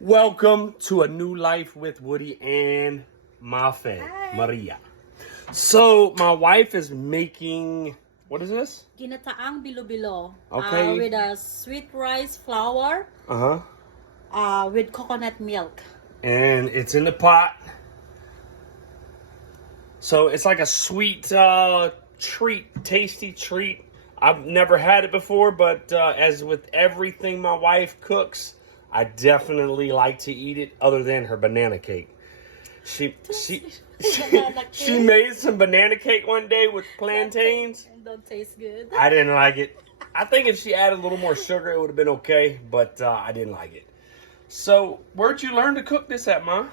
Welcome to a new life with Woody and Mafe, Maria. So my wife is making, what is this? Ginataang bilo. Okay. With a sweet rice flour. With coconut milk. And it's in the pot. So it's like a sweet treat, tasty treat. I've never had it before, but as with everything my wife cooks, I definitely like to eat it other than her banana cake. She made some banana cake one day with plantains. Don't taste good. I didn't like it. I think if she added a little more sugar, it would have been okay, but I didn't like it. So, where'd you learn to cook this at, Ma?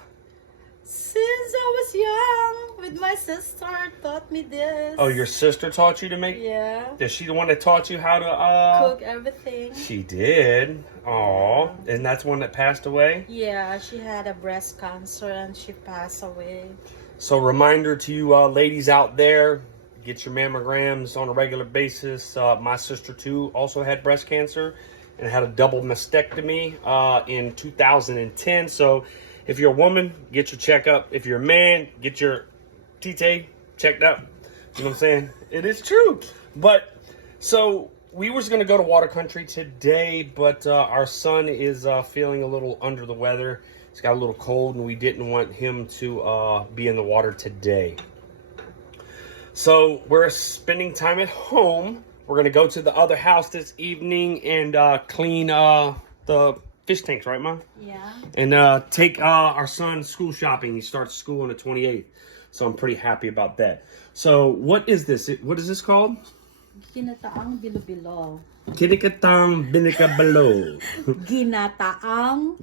Since I was young, with my sister, taught me this. Oh, your sister taught you to make? Yeah. Is she the one that taught you how to cook everything? She did. Aw. And that's one that passed away? Yeah, she had a breast cancer and she passed away. So reminder to you ladies out there, get your mammograms on a regular basis. My sister too also had breast cancer and had a double mastectomy in 2010. So if you're a woman, get your checkup. If you're a man, get your TT checked up. You know what I'm saying? It is true. But so we was going to go to water country today, but our son is feeling a little under the weather. He's got a little cold, and we didn't want him to be in the water today. So we're spending time at home. We're going to go to the other house this evening and clean the fish tanks, right, Ma? Yeah. And take our son school shopping. He starts school on the 28th. So I'm pretty happy about that. So what is this? What is this called? Ginataang bilo. Ginataang bilo. Ginataang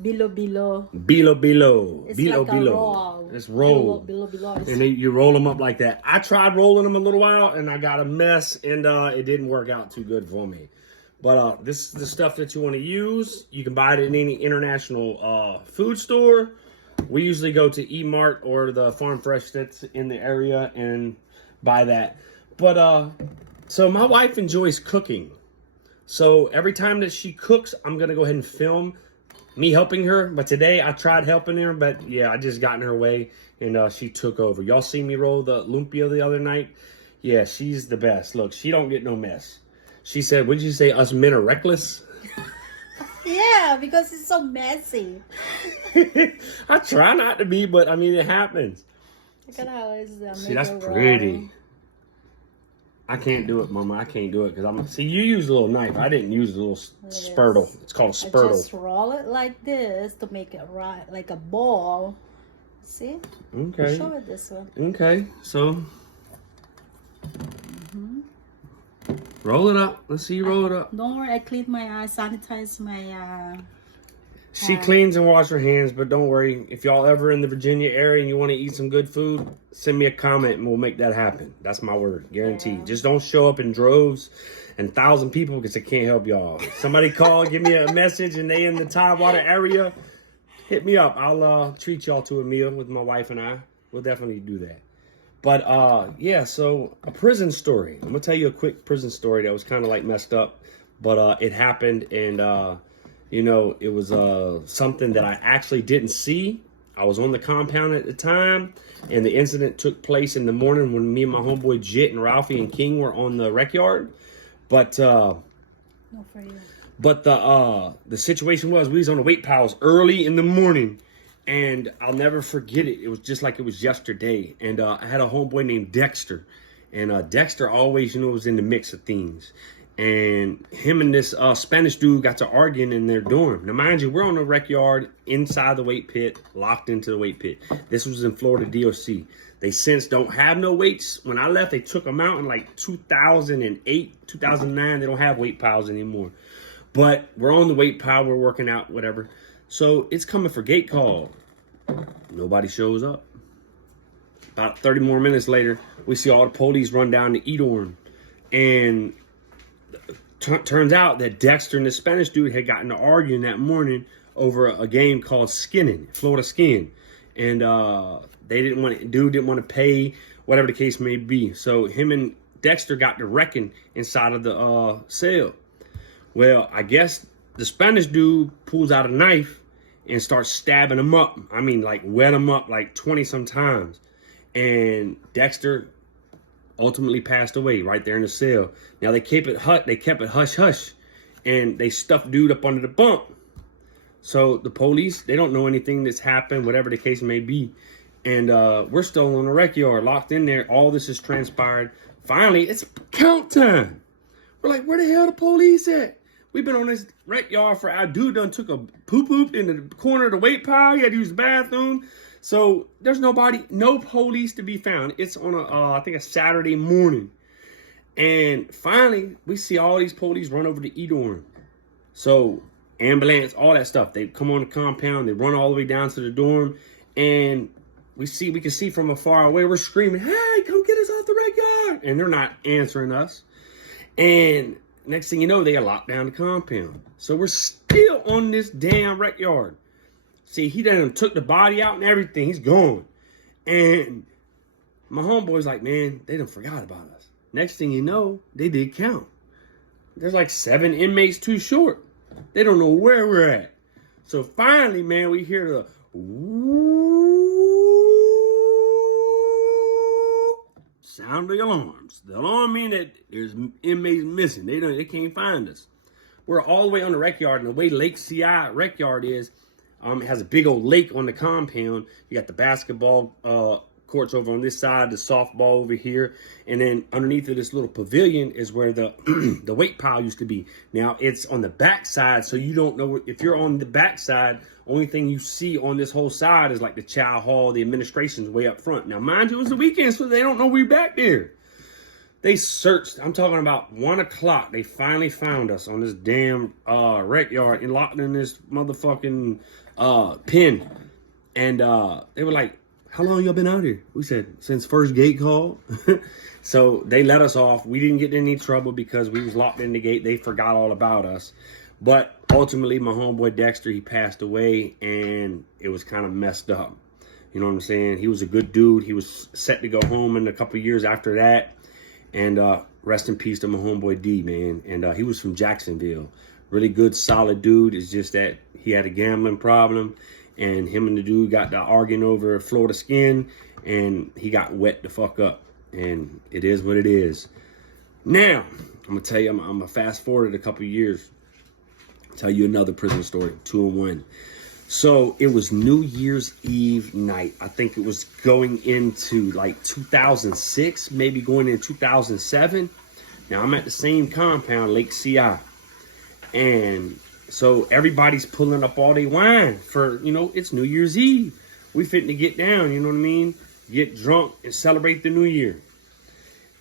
bilo. Bilo. It's like a roll. It's roll. Bilo. And then you roll them up like that. I tried rolling them a little while and I got a mess and it didn't work out too good for me. But this is the stuff that you want to use. You can buy it in any international food store. We usually go to E-Mart or the Farm Fresh that's in the area and buy that. But so my wife enjoys cooking. So every time that she cooks, I'm going to go ahead and film me helping her. But today I tried helping her, but yeah, I just got in her way and she took over. Y'all see me roll the lumpia the other night? Yeah, she's the best. Look, she don't get no mess. She said, what did you say, us men are reckless? Yeah, because it's so messy. I try not to be, but I mean, it happens. Look at how it's see, that's pretty. I can't do it, Mama. I can't do it because see, you use a little knife. I didn't use a little spurtle. It's called a spurtle. I just roll it like this to make it right, like a ball. See? Okay. I'll show it this one. Okay, so roll it up. Let's see you roll it up. Don't worry, I cleaned my sanitize my She cleans and washes her hands, but don't worry. If y'all ever in the Virginia area and you want to eat some good food, send me a comment and we'll make that happen. That's my word, guaranteed. Yeah. Just don't show up in droves and 1,000 people because I can't help y'all. If somebody call, give me a message and they in the Tidewater area, hit me up. I'll treat y'all to a meal with my wife and I. We'll definitely do that. But yeah, so a prison story. I'm gonna tell you a quick prison story that was kind of like messed up, but it happened, and you know, it was something that I actually didn't see. I was on the compound at the time, and the incident took place in the morning when me and my homeboy Jit and Ralphie and King were on the rec yard. But no for you. But the situation was we was on the weight piles early in the morning. And I'll never forget it. It was just like it was yesterday. And I had a homeboy named Dexter. And Dexter always, you know, was in the mix of things. And him and this Spanish dude got to arguing in their dorm. Now, mind you, we're on the rec yard inside the weight pit, locked into the weight pit. This was in Florida DOC. They since don't have no weights. When I left, they took them out in like 2008, 2009. They don't have weight piles anymore. But we're on the weight pile. We're working out, whatever. So it's coming for gate call. Nobody shows up. About 30 more minutes later, we see all the police run down to Edorn. And turns out that Dexter and the Spanish dude had gotten to arguing that morning over a game called Skinning, Florida Skin. And they didn't want to pay, whatever the case may be. So him and Dexter got to wrecking inside of the cell. Well, I guess the Spanish dude pulls out a knife and starts stabbing him up. I mean, like wet him up like 20 some times. And Dexter ultimately passed away right there in the cell. Now they kept it hush hush, and they stuffed dude up under the bunk. So the police, they don't know anything that's happened, whatever the case may be. And we're still on the rec yard, locked in there. All this has transpired. Finally, it's count time. We're like, where the hell the police at? We've been on this rec yard for our dude done took a poop in the corner of the weight pile. He had to use the bathroom. So there's nobody, no police to be found. It's on I think a Saturday morning. And finally, we see all these police run over to E-Dorm. So ambulance, all that stuff. They come on the compound. They run all the way down to the dorm. And we can see from afar away, we're screaming, hey, come get us off the rec yard. And they're not answering us. And next thing you know, they locked down the compound. So we're still on this damn rec yard. See, he done took the body out and everything. He's gone. And my homeboy's like, man, they done forgot about us. Next thing you know, they did count. There's like 7 inmates too short. They don't know where we're at. So finally, man, we hear the sound of the alarms. The alarm mean that there's inmates missing. They can't find us. We're all the way on the rec yard, and the way Lake CI rec yard is, it has a big old lake on the compound. You got the basketball courts over on this side, the softball over here, and then underneath of this little pavilion is where the the weight pile used to be. Now it's on the back side, so you don't know if you're on the back side. Only thing you see on this whole side is like the chow hall, the administration's way up front. Now, mind you, it was the weekend, so they don't know we're back there. They searched. I'm talking about 1 o'clock. They finally found us on this damn rec yard and locked in this motherfucking pen. And they were like, how long y'all been out here? We said, since first gate call. So they let us off. We didn't get in any trouble because we was locked in the gate. They forgot all about us. But ultimately, my homeboy Dexter, he passed away, and it was kind of messed up. You know what I'm saying? He was a good dude. He was set to go home in a couple of years after that. And rest in peace to my homeboy D, man. And he was from Jacksonville. Really good, solid dude. It's just that he had a gambling problem. And him and the dude got to arguing over Florida skin. And he got wet the fuck up. And it is what it is. Now, I'm going to tell you, I'm going to fast forward a couple of years. Tell you another prison story, 2 in 1. So it was New Year's Eve night. I think it was going into like 2006, maybe going into 2007. Now I'm at the same compound, Lake CI. And so everybody's pulling up all their wine for, it's New Year's Eve. We fitting to get down, you know what I mean? Get drunk and celebrate the new year.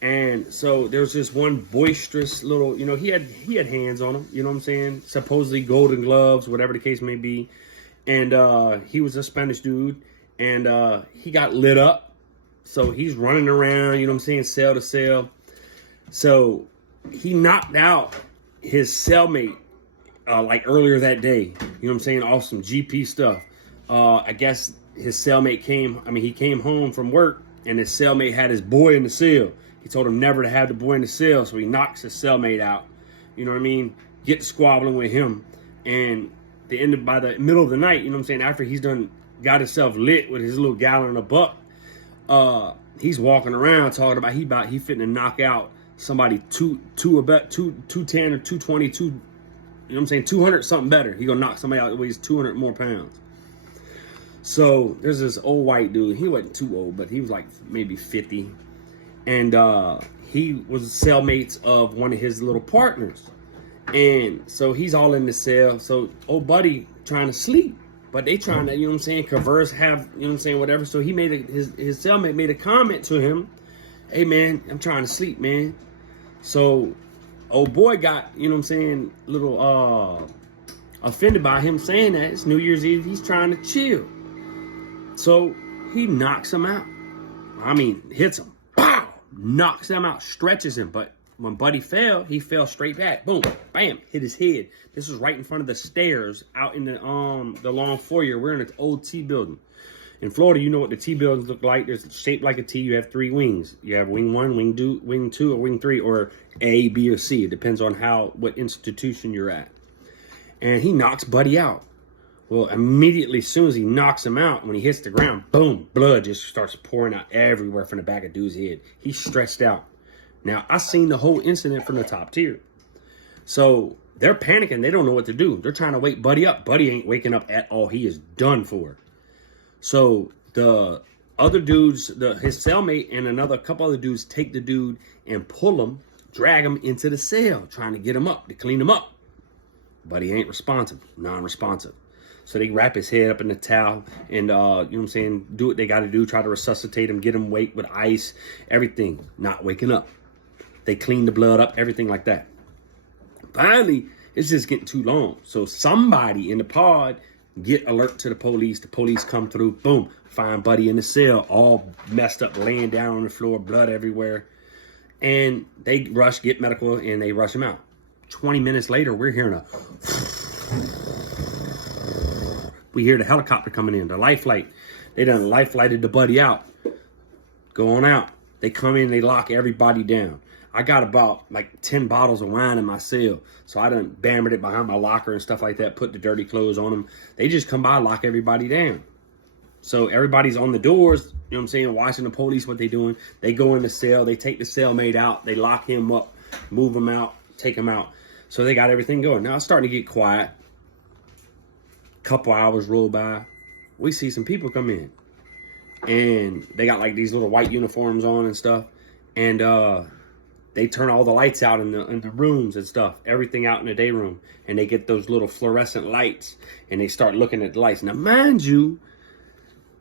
And so there was this one boisterous little, he had hands on him, you know what I'm saying? Supposedly golden gloves, whatever the case may be. And he was a Spanish dude, and he got lit up. So he's running around, you know what I'm saying, cell to cell. So he knocked out his cellmate like earlier that day, you know what I'm saying, off some GP stuff. I guess his cellmate he came home from work, and his cellmate had his boy in the cell. He told him never to have the boy in the cell, so he knocks his cellmate out. You know what I mean? Get squabbling with him. And by the middle of the night, you know what I'm saying, after he's done got himself lit with his little gallon of buck, he's walking around talking about he fitting to knock out somebody 210 or 220, you know what I'm saying, 200 something better. He gonna knock somebody out that weighs 200 more pounds. So there's this old white dude. He wasn't too old, but he was like maybe 50. And he was cellmates of one of his little partners. And so he's all in the cell. So old buddy trying to sleep. But they trying to, you know what I'm saying, converse, have, you know what I'm saying, whatever. So he his cellmate made a comment to him. Hey, man, I'm trying to sleep, man. So old boy got, you know what I'm saying, little offended by him saying that. It's New Year's Eve. He's trying to chill. So he knocks him out. I mean, hits him. Pow! Knocks him out, stretches him. But when Buddy fell, he fell straight back. Boom, bam, hit his head. This was right in front of the stairs out in the long foyer. We're in an old T building. In Florida, you know what the T buildings look like. They're shaped like a T. You have 3 wings. You have wing 1, wing 2, or wing 3, or A, B, or C. It depends on what institution you're at. and he knocks Buddy out. Well, immediately, as soon as he knocks him out, when he hits the ground, boom, blood just starts pouring out everywhere from the back of dude's head. He's stretched out. Now, I seen the whole incident from the top tier. So they're panicking. They don't know what to do. They're trying to wake Buddy up. Buddy ain't waking up at all. He is done for. So the other dudes, his cellmate and another couple other dudes take the dude and pull him, drag him into the cell, trying to get him up, to clean him up. Buddy ain't responsive, non-responsive. So they wrap his head up in the towel and, you know what I'm saying, do what they got to do, try to resuscitate him, get him awake with ice, everything, not waking up. They clean the blood up, everything like that. Finally, it's just getting too long. So somebody in the pod get alert to the police. The police come through, boom, find Buddy in the cell, all messed up, laying down on the floor, blood everywhere. And they rush, get medical, and they rush him out. 20 minutes later, we're hearing we hear the helicopter coming in, the life flight. They done life flighted the Buddy out. Go on out. They come in, they lock everybody down. I got about like 10 bottles of wine in my cell. So I done bambered it behind my locker and stuff like that, put the dirty clothes on them. They just come by, lock everybody down. So everybody's on the doors, you know what I'm saying, watching the police, what they doing. They go in the cell, they take the cellmate out, they lock him up, move him out, take him out. So they got everything going. Now it's starting to get quiet. Couple hours roll by. We see some people come in. And they got like these little white uniforms on and stuff. And they turn all the lights out in the rooms and stuff. Everything out in the day room. And they get those little fluorescent lights. And they start looking at the lights. Now, mind you,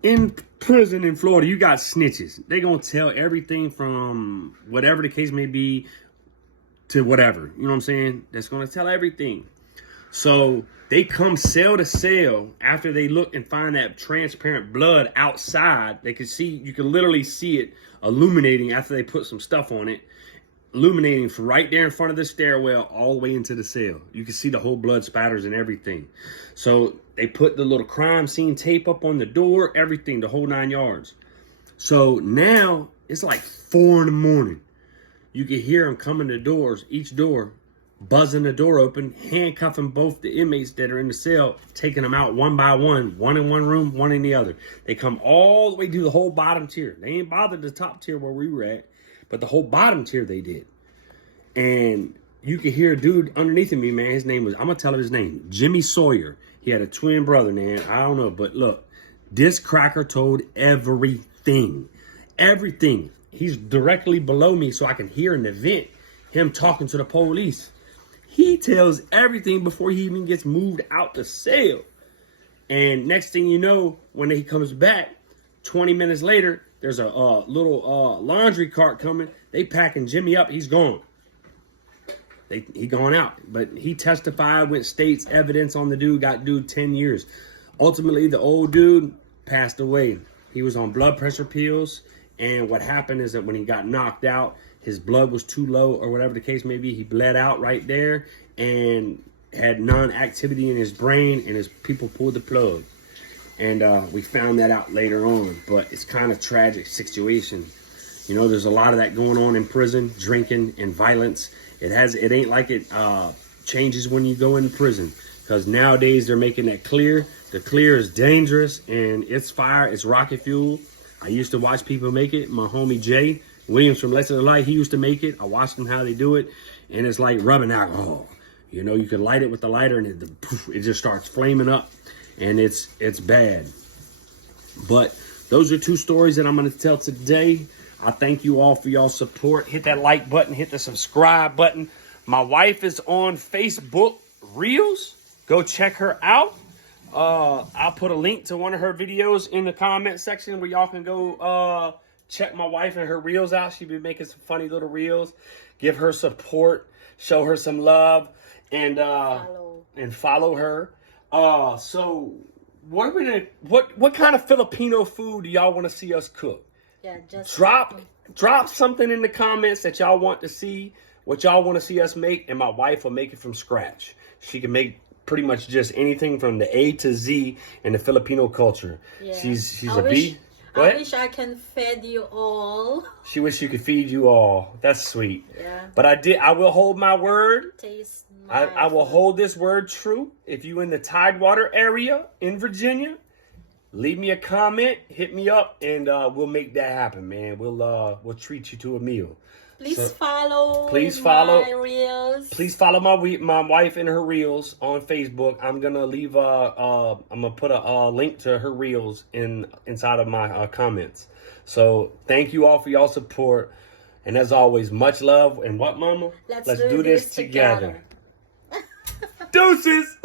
in prison in Florida, you got snitches. They gonna tell everything from whatever the case may be to whatever. You know what I'm saying? That's gonna tell everything. So they come cell to cell after they look and find that transparent blood outside. They can see, you can literally see it illuminating after they put some stuff on it. Illuminating from right there in front of the stairwell all the way into the cell. You can see the whole blood spatters and everything. So they put the little crime scene tape up on the door, everything, the whole 9 yards. So now it's like 4 in the morning. You can hear them coming to doors, each door, buzzing the door open, handcuffing both the inmates that are in the cell, taking them out one by one in one room, one in the other. They come all the way to the whole bottom tier. They ain't bothered the top tier where we were at, but the whole bottom tier they did. And you could hear a dude underneath of me, man. His name was, I'm going to tell his name, Jimmy Sawyer. He had a twin brother, man. I don't know, but look, this cracker told everything. Everything. He's directly below me so I can hear in the vent him talking to the police. He tells everything before he even gets moved out the cell. And next thing you know, when he comes back, 20 minutes later, there's a little laundry cart coming. They packing Jimmy up. He's gone. He gone out. But he testified, went state's evidence on the dude, got dude 10 years. Ultimately, the old dude passed away. He was on blood pressure pills. And what happened is that when he got knocked out, his blood was too low or whatever the case may be. He bled out right there and had non-activity in his brain, and his people pulled the plug. And we found that out later on, but it's kind of tragic situation. You know, there's a lot of that going on in prison, drinking and violence. It ain't like it changes when you go into prison, because nowadays they're making that clear. The clear is dangerous and it's fire, it's rocket fuel. I used to watch people make it. My homie Jay Williams from Lesson of Light, he used to make it. I watched him how they do it, and it's like rubbing alcohol. You know, you can light it with the lighter and it just starts flaming up, and it's bad. But those are 2 stories that I'm going to tell today. I thank you all for y'all support. Hit that like button, hit the subscribe button. My wife is on Facebook Reels. Go check her out. I'll put a link to one of her videos in the comment section where y'all can go check my wife and her reels out. She's been making some funny little reels. Give her support, show her some love, and follow her. So what kind of Filipino food do y'all want to see us cook? Yeah, just drop something in the comments that y'all want to see, what y'all want to see us make, and my wife will make it from scratch. She can make pretty much just anything from the A to Z in the Filipino culture. Yeah. She's I Go I ahead. wish I can feed you all. She wish she could feed you all. That's sweet. Yeah. But I will hold my word. Taste I will hold this word true. If you in the Tidewater area in Virginia, leave me a comment, hit me up, and we'll make that happen, man. We'll treat you to a meal. Please follow. Please follow my reels. Please follow my wife and her reels on Facebook. I'm gonna leave I'm gonna put a link to her reels inside of my comments. So thank you all for y'all support, and as always, much love. And what, Mama? Let's do this together. Deuces.